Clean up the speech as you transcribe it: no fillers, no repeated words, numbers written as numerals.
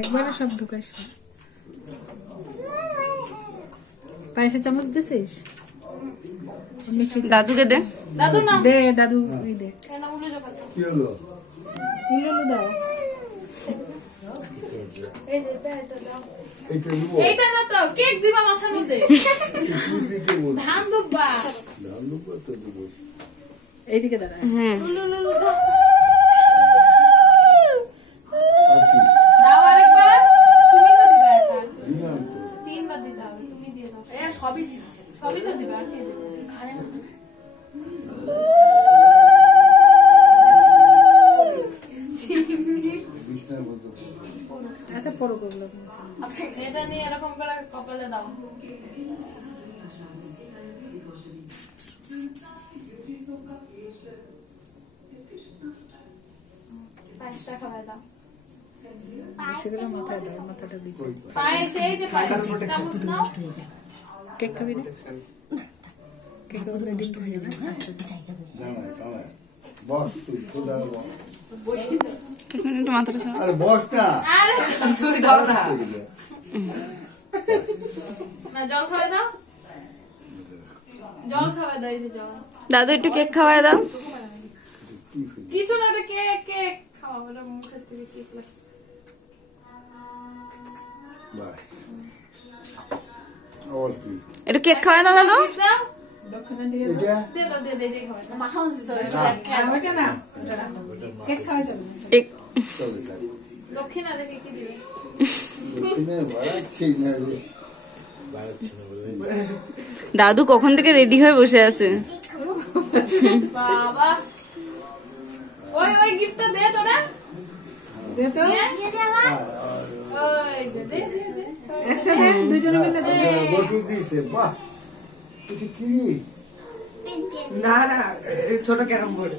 একবারে সব ঢুকাইস। পায়েসে চামচ দিছিস? দাদুকে দে। দাদু না দে, দাদু দে। কেন উলে যাবে? কি হলো? উল্লু দাও। এই যে এটা দাও। এইটা নিবো? এইটা না তো কেক দিবা মাথার মধ্যে। ধান দুব্বা। ধান দুব্বা তো দেবো। এইদিকে দাঁড়া। উলু দাও। আর কি? দাও আরেকবার। তুমি তো দিবা একটা। দিলাম তো। 3 বার দিতে হবে, তুমি দিয়ে দাও। সবই দিচ্ছে। সবই তো দিবা, আর কি দিবা? খায় না তো। বিছনার মতো। এত বড় করলো। এটা নিয়ে এরকম করে কপালে দাও। পাঁচটা খাওয়াই দাও। সেগুলো মাথায় দাও, মাথাটা দিকে। পায়েস, এই যে পায়েস, চামচ নাও। কেক খাবি না? কেক অলরেডি হয়ে যাবে। জানাই, জানাই। বস তুই, খোদা বস। একটু মাথাটা সরা। আরে বস না। আরে তুই দাও না। না, জল খাওয়াই দাও। জল খাওয়াই দাও, এই যে জল। দাদু একটু কেক খাওয়াই দাও। কিছু না, এটা কেক কেক খাওয়াবো, এটা মুখের থেকে কেক লাগছে। বাই। আর কি? একটু কেক খাওয়াই দাও দাদু। কেক দাও। দক্ষিণা দিকে এটা? দিয়ে দাও, দিয়ে এটাই খাওয়াই দাও। মাখাও দিতে হবে। ওইটা না, কেক খাওয়া যাবে না। চলে যাক। দক্ষিণা দেখে কি দিবে? দক্ষিণে বাড়াচ্ছেই না রে। দাদু কখন থেকে রেডি হয়ে বসে আছে। বাবা, ওই গিফটটা দে তোরা। দে তো। ওই দে দে দে। একসাথে দুজনে মিলে দে। বটু দিয়েছে, বাহ। এটা কি? না না ছোট ক্যারাম বোর্ড